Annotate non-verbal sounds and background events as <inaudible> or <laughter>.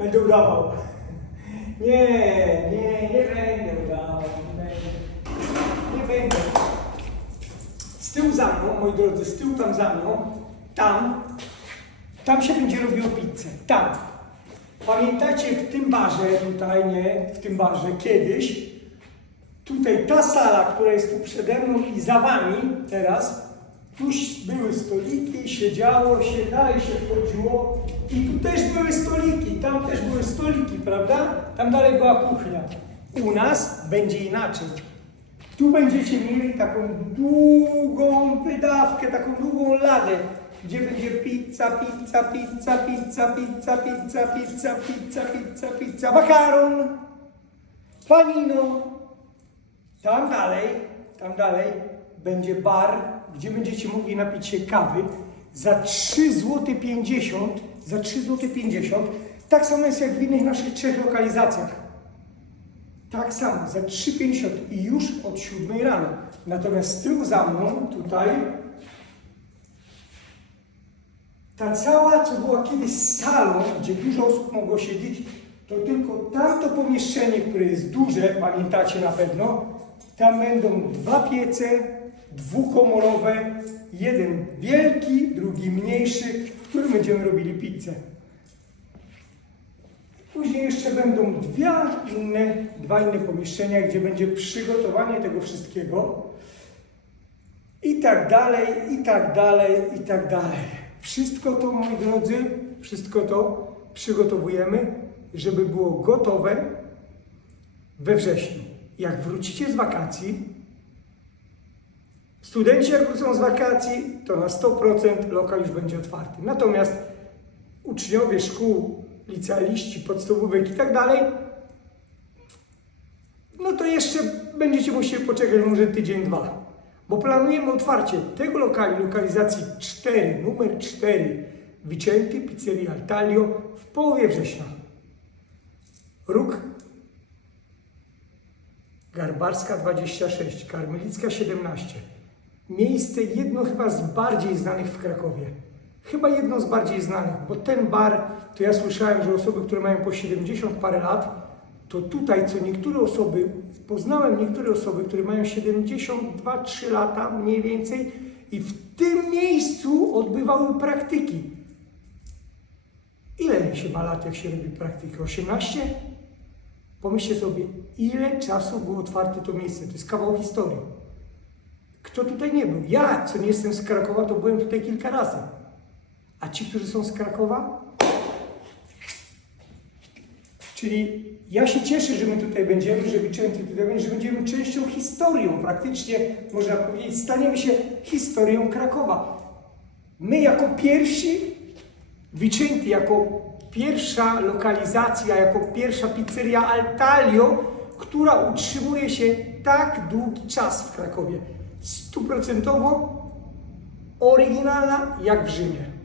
Będę udawał. <laughs> Nie, nie, nie będę udawał. Nie będę. Nie będę. Z tyłu za mną, moi drodzy, z tyłu tam za mną, tam, tam się będzie robiło pizzę. Tam. Pamiętacie w tym barze tutaj, nie, w tym barze kiedyś, tutaj ta sala, która jest tu przede mną i za wami teraz, tu były stoliki, siedziało się, dalej się wchodziło i tu też były stoliki, tam też były stoliki, prawda? Tam dalej była kuchnia. U nas będzie inaczej. Tu będziecie mieli taką długą wydawkę, taką długą ladę, gdzie będzie pizza, pizza, pizza, pizza, pizza, pizza, pizza, pizza, pizza, pizza, makaron, panino. Tam dalej, tam dalej będzie bar, gdzie będziecie mogli napić się kawy za 3 zł 50, za 3 zł 50. Tak samo jest jak w innych naszych trzech lokalizacjach. Tak samo, za 3,50 i już od 7 rano. Natomiast z tyłu za mną, tutaj, ta cała, co była kiedyś salą, gdzie dużo osób mogło siedzieć, to tylko tamto pomieszczenie, które jest duże, pamiętacie na pewno, tam będą dwa piece, dwukomorowe, jeden wielki, drugi mniejszy, w którym będziemy robili pizzę. Później jeszcze będą dwa inne, dwa inne pomieszczenia, gdzie będzie przygotowanie tego wszystkiego. I tak dalej, i tak dalej, i tak dalej. Wszystko to, moi drodzy, wszystko to przygotowujemy, żeby było gotowe we wrześniu. Jak wrócicie z wakacji, studenci jak wrócą z wakacji, to na 100% lokal już będzie otwarty. Natomiast uczniowie szkół, licealiści, podstawówek i tak dalej, no to jeszcze będziecie musieli poczekać może tydzień, dwa. Bo planujemy otwarcie tego lokali, lokalizacji 4, numer 4, Vicenti Pizzeria Altaglio w połowie września. Róg Garbarska 26, Karmelicka 17. Miejsce jedno chyba z bardziej znanych w Krakowie. Chyba jedno z bardziej znanych, bo ten bar, to ja słyszałem, że osoby, które mają po 70 parę lat, to tutaj, co niektóre osoby, poznałem niektóre osoby, które mają 72-3 lata mniej więcej i w tym miejscu odbywały praktyki. Ile się ma lat, jak się robi praktyki? 18? Pomyślcie sobie, ile czasu było otwarte to miejsce. To jest kawał historii. Kto tutaj nie był? Ja, co nie jestem z Krakowa, to byłem tutaj kilka razy. A ci, którzy są z Krakowa? Czyli ja się cieszę, że my tutaj będziemy, że Vicenti tutaj będzie, że będziemy częścią historią. Praktycznie, można powiedzieć, staniemy się historią Krakowa. My jako pierwsi, Vicenti jako pierwsza lokalizacja, jako pierwsza pizzeria Altaglio, która utrzymuje się tak długi czas w Krakowie. Stuprocentowo oryginalna jak w Rzymie.